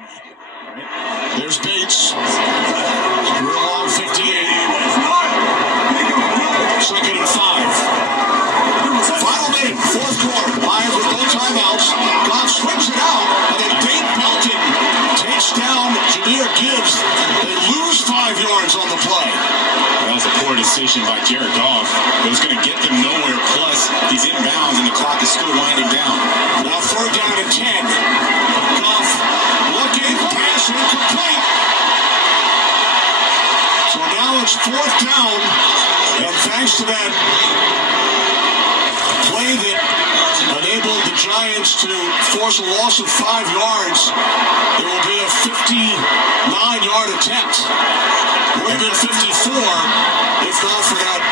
There's Bates. We're along 58. Second and 5. Final minute, fourth quarter. Lions with no timeouts. Goff swings it out, and then Dave Belton takes down Jahmyr Gibbs. They lose 5 yards on the play. That was a poor decision by Jared Goff. It was going to get them nowhere. Plus, he's inbounds, and the clock is still winding down. Now third down and 10. Goff looking, pass incomplete. So now it's fourth down, and thanks to that play that enabled the Giants to force a loss of 5 yards, it will be a 59-yard attempt. Would have been 54 if not for that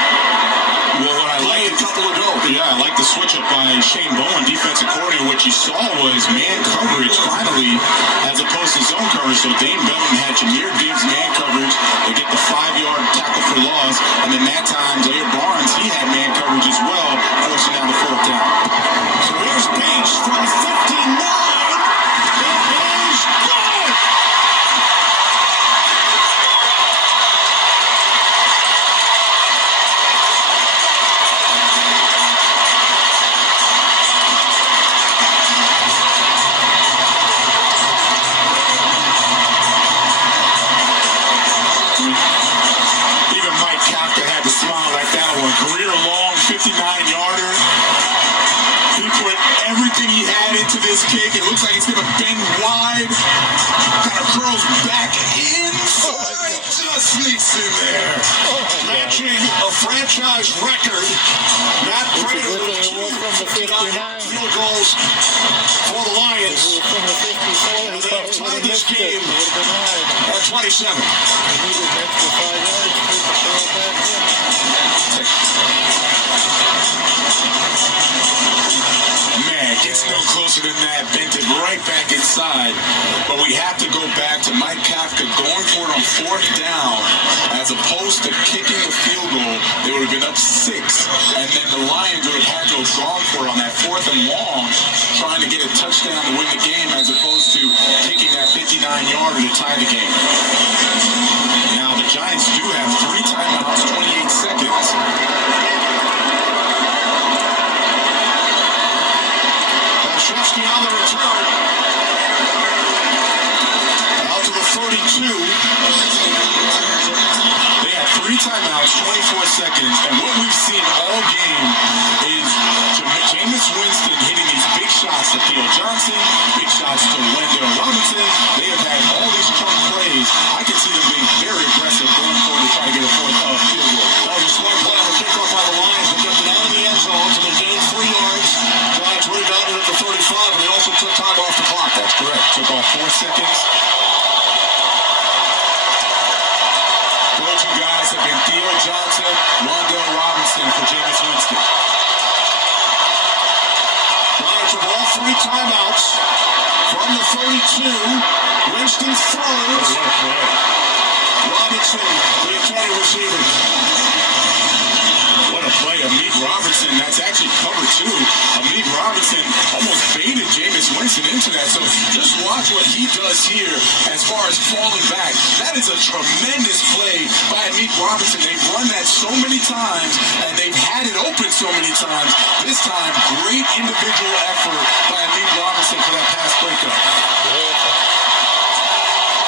play a couple ago. Yeah, I like the switch up by Shane Bowen, defensive coordinator. What you saw was man coverage finally as opposed to zone coverage. So Dane Belton had Jahmyr Gibbs man coverage. They get the 5-yard tackle for loss. And then that time, Zaire Barnes, he had man coverage as well, forcing down the fourth down. So here's Bates from 59. It is good! Even Mike Kafka had to smile at that one. Career long 59-yarder. He put everything he had into this kick. It looks like it's going to bend wide. Kind of curls back inside. Just sneaks in there. Matching a franchise record. Matt Prater with 2 field goals for the Lions. And they have tied this game at 27. Man, gets no closer than that. Bent it right back inside. But we have to go back to Mike Kafka going for it on fourth down. As opposed to kicking the field goal, they would have been up 6. And then the Lions would have had to have gone for it on that fourth and long, trying to get a touchdown to win the game, as opposed to kicking that 59-yarder to tie the game. Now, the Giants do have 3 timeouts, 28 seconds. Shevsky on the return. Out to the 32. They have 3 timeouts, 24 seconds, and what we've seen all game is Jameis Winston hitting these big shots to Theo Johnson, big shots to Wendell Robinson. They have had all these chunk plays. I can see them being very aggressive going forward to try to get a fourth field goal. That was a smart play on the kickoff by the Lions. They kept it out of the end zone, so they gained 3 yards. Giants rebounded at the 35, and they also took time off the clock. That's correct. Took off 4 seconds. Go-to guys have been Theo Johnson, Wendell Robinson for Jameis Winston. Giants have all 3 timeouts from the 32. Winston throws. Robinson, the intended receiver. What a play. Amik Robertson, that's actually cover 2. Amik Robertson almost baited Jameis Winston into that. So just watch what he does here as far as falling back. That is a tremendous play by Amik Robertson. They've run that so many times, and they've had it open so many times. This time, great individual effort by Amik Robertson for that pass breakup. Beautiful.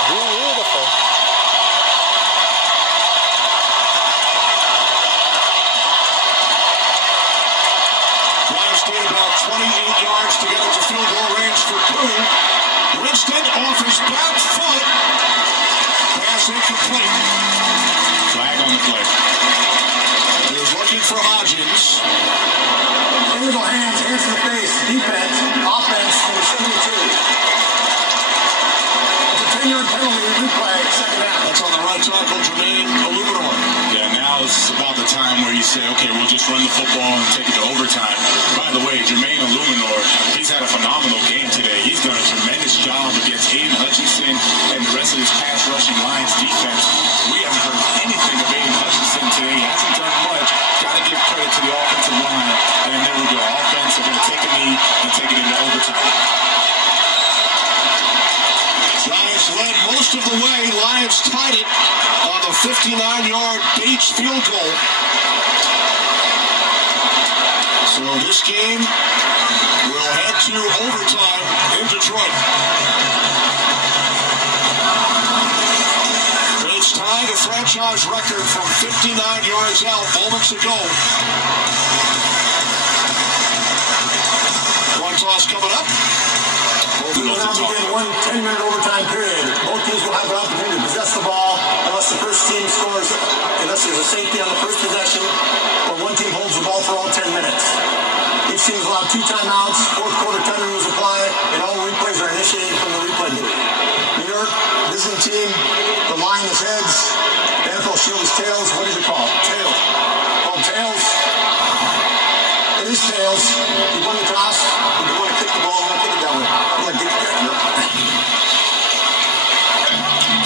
Beautiful. Stayed about 28 yards to get into field goal range for 2. Winston off his back foot. Pass incomplete. Flag on the play. He was looking for Hodgins. Illegal hands to the face. Defense. Offense. Number 72. It's a 10-yard penalty. Replay. Second half. That's on the right tackle, Jermaine Illuminor. Yeah, now it's about the time where you say, okay, we'll just run the football and take it to overtime. By the way, Jermaine Illuminor, he's had a phenomenal game today. He's done a tremendous job against Aiden Hutchinson and the rest of his pass rushing Lions defense. We haven't heard anything of Aiden Hutchinson today. He hasn't done much. Got to give credit to the offensive line. And there we go. Offense are going to take a knee and take it into overtime. most of the way. Lions tied it on the 59-yard Bates field goal. So this game will head to overtime in Detroit. Bates tied a franchise record from 59 yards out moments ago. One toss coming up. We will now begin one 10-minute overtime period. Both teams will have an opportunity to possess the ball unless the first team scores, unless there's a safety on the first possession, or one team holds the ball for all 10 minutes. Each team is allowed 2 timeouts, fourth quarter time rules apply, and all replays are initiated from the replay booth. New York, visiting team, the line is heads, the NFL shield is tails. What is it called? Tails. Called tails. It is tails. You want to toss, you want to kick the ball, you want to kick it that way. You want to get that.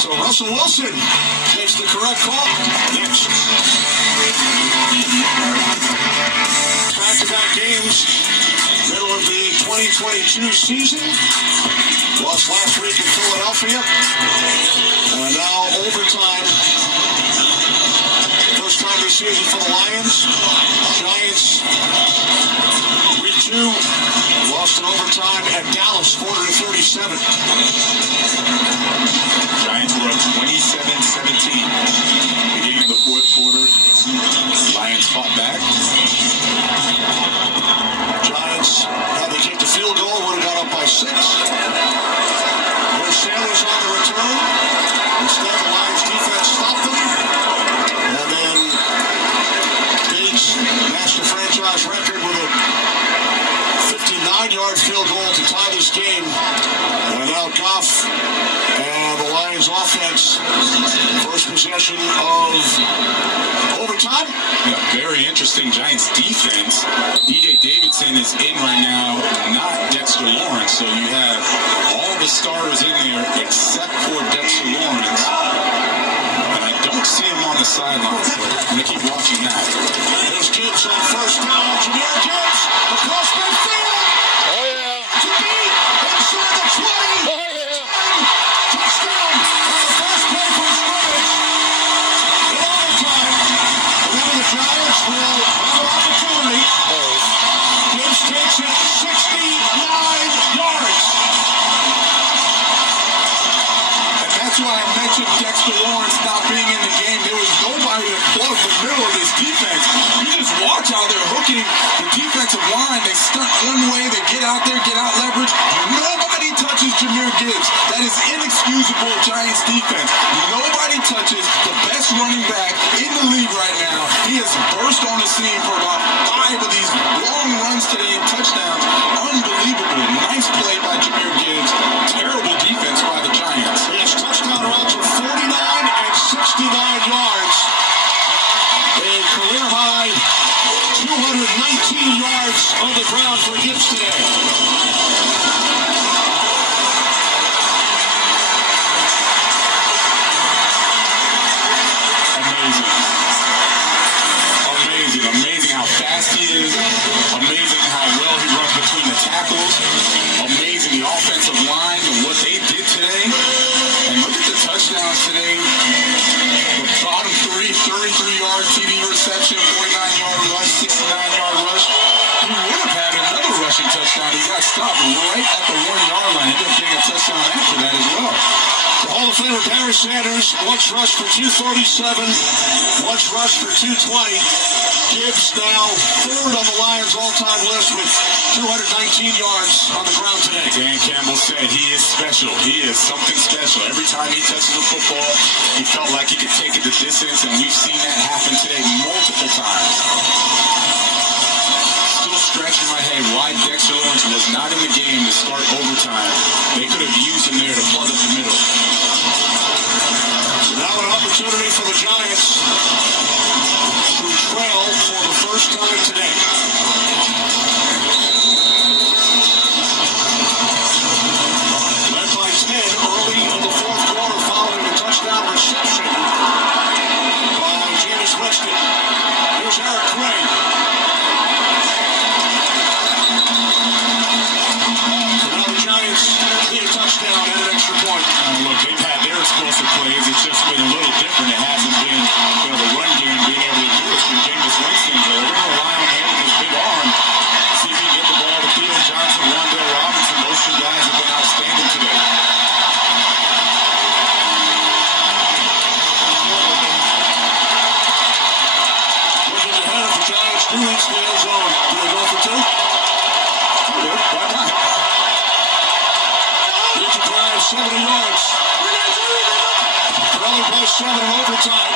So Russell Wilson makes the correct call. Next. Back-to-back games, middle of the 2022 season. Lost last week in Philadelphia. And now overtime. First time this season for the Lions. Giants, week 2, lost in overtime at Dallas, 40-37. Giants were up 27-17. Beginning of the fourth quarter, Lions fought back. Giants had to kick the field goal, would have got up by 6. No Sailors on the return. Instead, the Lions defense stopped them. And then Bates matched the franchise record with a 59-yard field goal to tie this game. And now Goff and the Lions offense, first possession of overtime. Yeah, very interesting Giants defense. DJ Davidson is in right now, not Dexter Lawrence. So you have all the starters in there except for Dexter Lawrence. And I don't see him on the sidelines, so I'm going to keep watching that. There's Gibbs on first down. Jameer Gibbs across midfield. Oh, yeah. To beat inside the 20. Oh, yeah. Touchdown on the first play from scrimmage. In overtime. And now the Giants will have an opportunity. Gibbs takes it 69 yards. And that's why I mentioned Dexter Lawrence not being in the game. There was nobody to plug the middle of this defense. You just watch how they're hooking the defensive line. They stunt one way, they get out there, get out leverage. Nobody touches Jameer Gibbs. That is inexcusable Giants defense. Nobody touches the best running back in the league right now. He has burst on the scene for about 5 of these long runs today and touchdowns. Unbelievable. Nice play by Jameer Gibbs. Terrible defense by the Giants. Yes, touchdown runs of 49 and 69 yards. A career high 219 yards on the ground for Gibbs today. Amazing how fast he is. Amazing how well he runs between the tackles. Amazing the offensive line and what they did today. And look at the touchdowns today. The bottom 3, 33-yard TD reception, 49-yard rush, 69-yard rush. He would have had another rushing touchdown. He got stopped right at the 1-yard line. Ended up getting a touchdown after that as well. The Hall of Famer Barry Sanders, once rushed for 237, once rushed for 220. Gibbs now 3rd on the Lions all-time list with 219 yards on the ground today. Dan Campbell said he is special. He is something special. Every time he touches the football, he felt like he could take it the distance, and we've seen that happen today multiple times. Still scratching my head why Dexter Lawrence was not in the game to start overtime. They could have used him there to plug up the middle. So now an opportunity for the Giants, who trail for the first time today. Led by 10 early in the fourth quarter following a touchdown reception by James Winston. Here's Eric Gray. So now the Giants need a touchdown and an extra plays. It's just been a little different. It hasn't been, the run game being able to do it. It's been Jameis Winston. They're going to rely on him and his big arm. See if he can get the ball to Theo Johnson, Wandale Robinson. Those two guys have been outstanding today. Looking ahead of the Giants, 2 weeks in the end zone. Do they go for 2? Why not? It's a drive, 70 yards. Trailing by 7 in overtime.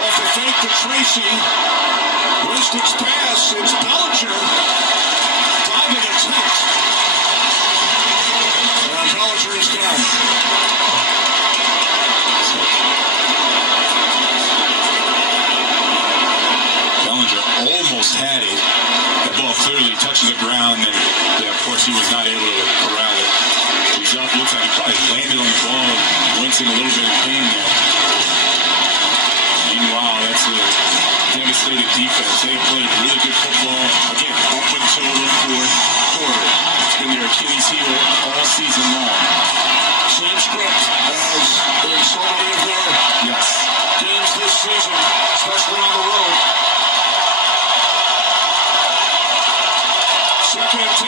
Off the fake to Tracy. Winston's pass. It's Bellinger. Diving attempt. And Bellinger is down. Bellinger almost had it. The ball clearly touches the ground, and of course he was not able to corral it. He's up, looks like he probably landed on the ball, wincing a little bit in pain there. Meanwhile, that's a devastated defense. They played really good football, again, up until the fourth quarter. It's been their Achilles heel all season long. Same script as in so many of their games this season, especially on the road. Second and 10.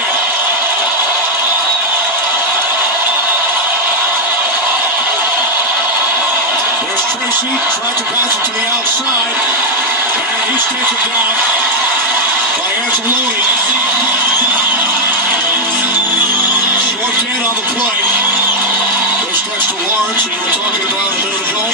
There's Tracy, tried to bounce it to the outside, and he's taken down by Anzalone. Short gain on the play. This gets to Lawrence, who you were talking about a minute ago.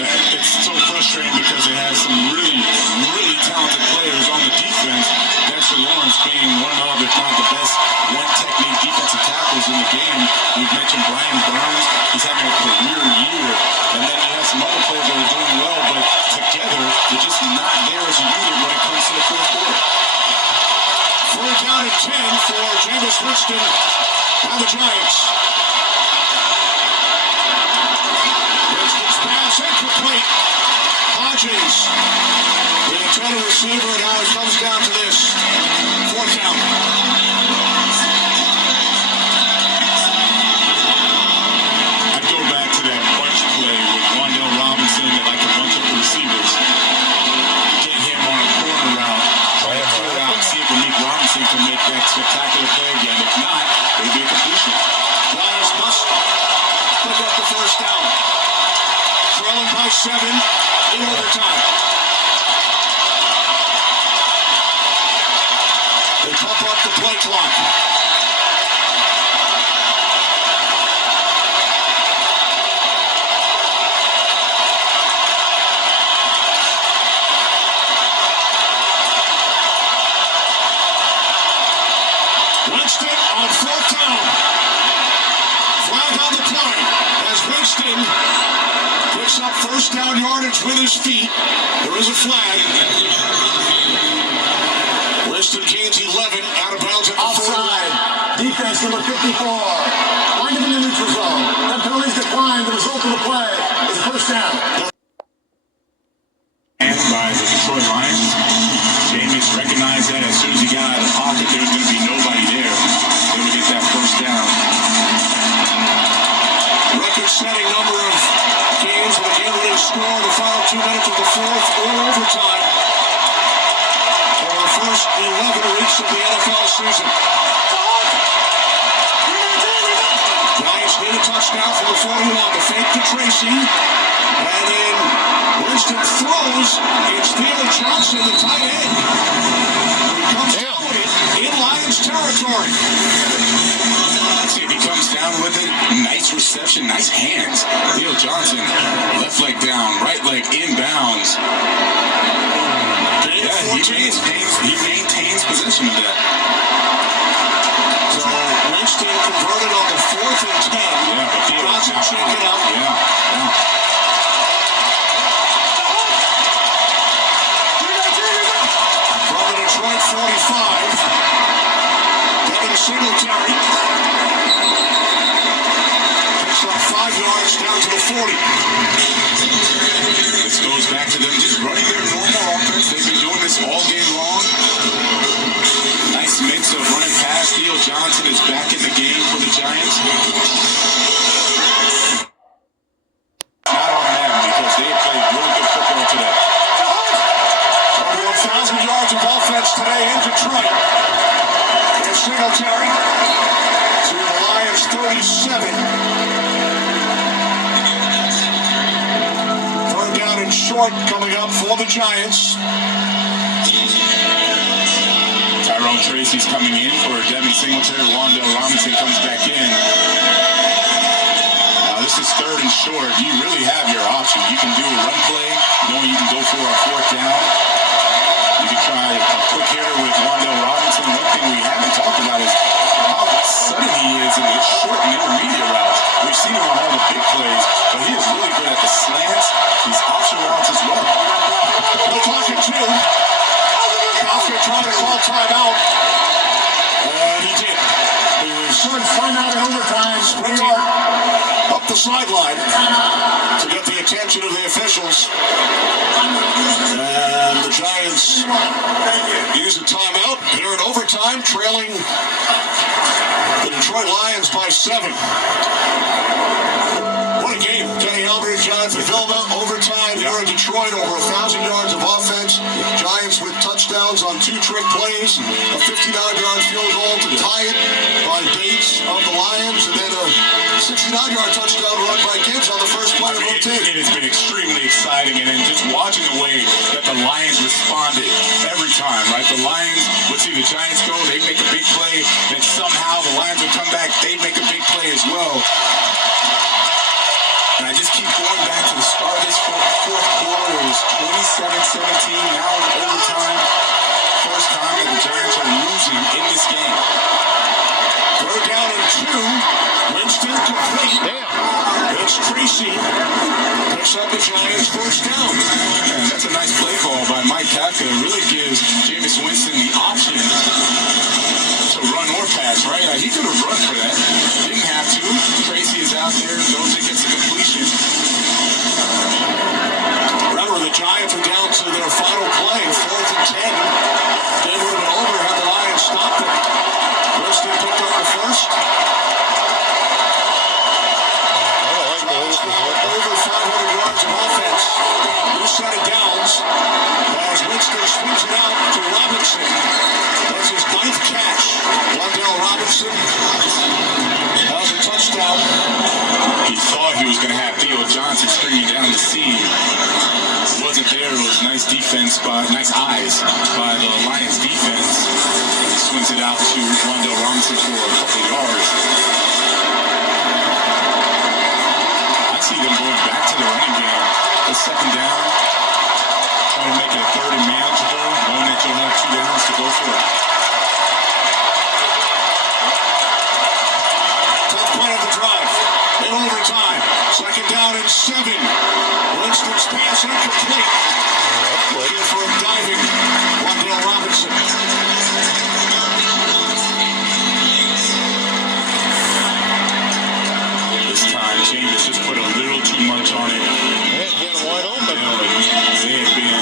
It's so frustrating because they have some really, really talented players on the defense. Dexter Lawrence being one of, if not the best, one-technique defensive tackles in the game. We've mentioned Brian Burns. He's having a career year. And then you have some other players that are doing well, but together, they're just not there as a unit when it comes to the fourth quarter. 4th down and 10 for Jameis Winston and the Giants. Winston's pass incomplete. Hodgins, the intended receiver, now it comes down to this. 4th down. I'd go back to that bunch play with Wandale Robinson and like a bunch of receivers. Get him on a corner route, try to pull it out and see if Malik Robinson can make that spectacular play again. If not, it'll be a completion. Giants must pick up the 1st down. Trailing by 7 in overtime. They pump up the play clock. Winston on 4th down. Flag on the play as Winston picks up 1st down yardage with his feet. There is a flag. Winston gains 11 out of bounds at the Offside. Defense number 54. Lined up in the neutral zone. That penalty's declined. The result of the play is a 1st down. And by the Detroit Lions, Jameis recognized that as soon as he got out of the pocket, there was going to be nobody there. They would get that 1st down. Record-setting number of games that again didn't score in the final 2 minutes of the 4th or overtime. For our first 11 weeks of the NFL season. Giants need a touchdown from the 41. The fake to Tracy. And then Winston throws. It's Theo Johnson, the tight end. He comes down with it in Lions territory. See if he comes down with it. Nice reception, nice hands. Theo Johnson, left leg down, right leg inbounds. Yeah, he maintains possession of that. So Winston converted on the 4th and 10. Yeah, but Theo Johnson checked it out. Yeah. From the Detroit 45, Devin Singletary picks up 5 yards down to the 40. This goes back to them just running their normal offense. They've been doing this all game long. Nice mix of running past. Theo Johnson is back in the game for the Giants. short coming up for the Giants. Tyrone Tracy's coming in for Devin Singletary. Wandale Robinson comes back in. This is third and short. You really have your option. You can do a run play, knowing you can go for a fourth down. You can try a quick hitter with Wandale Robinson. One thing we haven't talked about is how sudden he is in the short and intermediate routes. We've seen him on all the big plays, but he is really good at the slants, these option routes as well. No clock at 2. Kafka trying to call timeout. And he did. He was Timeout in overtime. sprinting up the sideline to get the attention of the officials. And the Giants use a timeout here in overtime, trailing the Detroit Lions by 7. What a game. Kenny Albert, Jonathan Vilma, overtime here in Detroit, over 1,000 yards of offense. Giants with touchdowns on 2 trick plays, a 59-yard field goal to tie it by Bates of the Lions, and then a 69-yard touchdown run by Gibbs on the first play of OT. It has been extremely exciting, and then just watching the way that the Lions responded every time, right? The Lions would see the Giants go, they'd make a big play, then somehow the Lions would come back, they'd make a big play as well. And I just keep going back to the start of this fourth quarter. It was 27-17, now in overtime. First time that the Giants are losing in this game. Third down and 2. Winston complete. It's Tracy. Picks up the Giants' first down. And that's a nice play call by Mike Kafka. It really gives Jameis Winston the option to run or pass, right? He could have run for that. Didn't have to. Tracy is out there, knows it gets a completion. Remember, the Giants are down to their final play, 4th and 10. Game would have been over had the Lions stopped it. Winston picked up the first. Over 500 yards of offense. New set of downs as Winston swings it out to Robinson. That's his 9th catch. Wandale Robinson has a touchdown. He thought he was going to have Theo Johnson stringing down the seam. It wasn't there. It was nice defense nice eyes by the Lions defense. He swings it out to Wandale Robinson for a couple yards. I see them going back to the running game. The second down, trying to make it a third and manageable, knowing that you'll have 2 downs to go for it. Tough play of the drive. In overtime. Second down and 7. Winston's pass incomplete. Looking for a diving Wandale Robinson. This time, Jameis just put a little too much on it. Wide open. They have been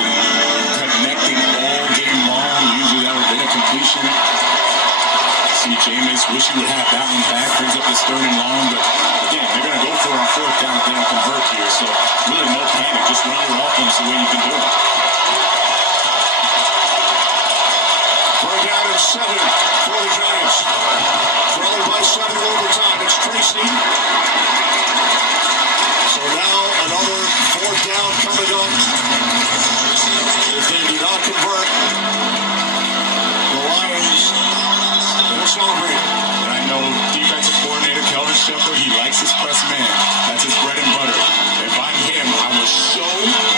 connecting all game long. Usually that would have been a completion. See Jameis, wish he would have that one back. Brings up his 3rd and long, but again, they're going to go for it on 4th down if they don't convert here. So really no panic. Just run your offense the way you've been doing. Third down and 7 for the Giants. Trailing by 7 in overtime. It's Tracy. So now another 4th down coming up. If they do not convert, the Lions will celebrate. And I know defensive coordinator Kelvin Shepard, he likes his press man. That's his bread and butter. If I'm him, I will show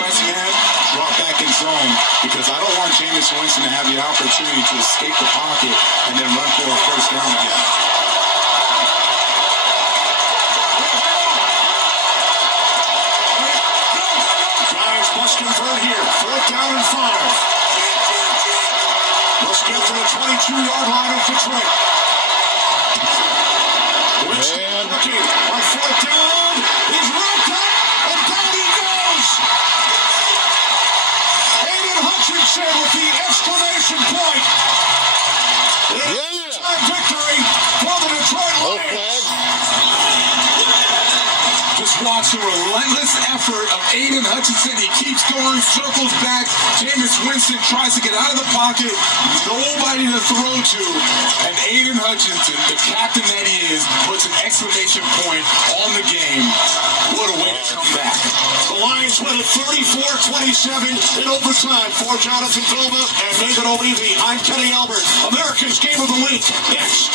press man, drop back in zone, because I don't want Jameis Winston to have the opportunity to escape the pocket and then run for a first down again. Giants must convert here. 4th down and 5. Let's get to the 22-yard line of Detroit. Winston looking on 4th down. He's rolled up, and down he goes. Aiden Hutchinson with the exclamation point. Time victory for the Detroit Lions. Just watch watch the relentless effort of Aiden Hutchinson. He keeps going, circles back. Jameis Winston tries to get out of the pocket. Nobody to throw to. And Aiden Hutchinson, the captain that he is, puts an exclamation point on the game. What a way to come back. The Lions win it 34-27 in overtime for Jonathan Vilma and Nathan O'Leary. I'm Kenny Albert. America's Game of the Week. Next.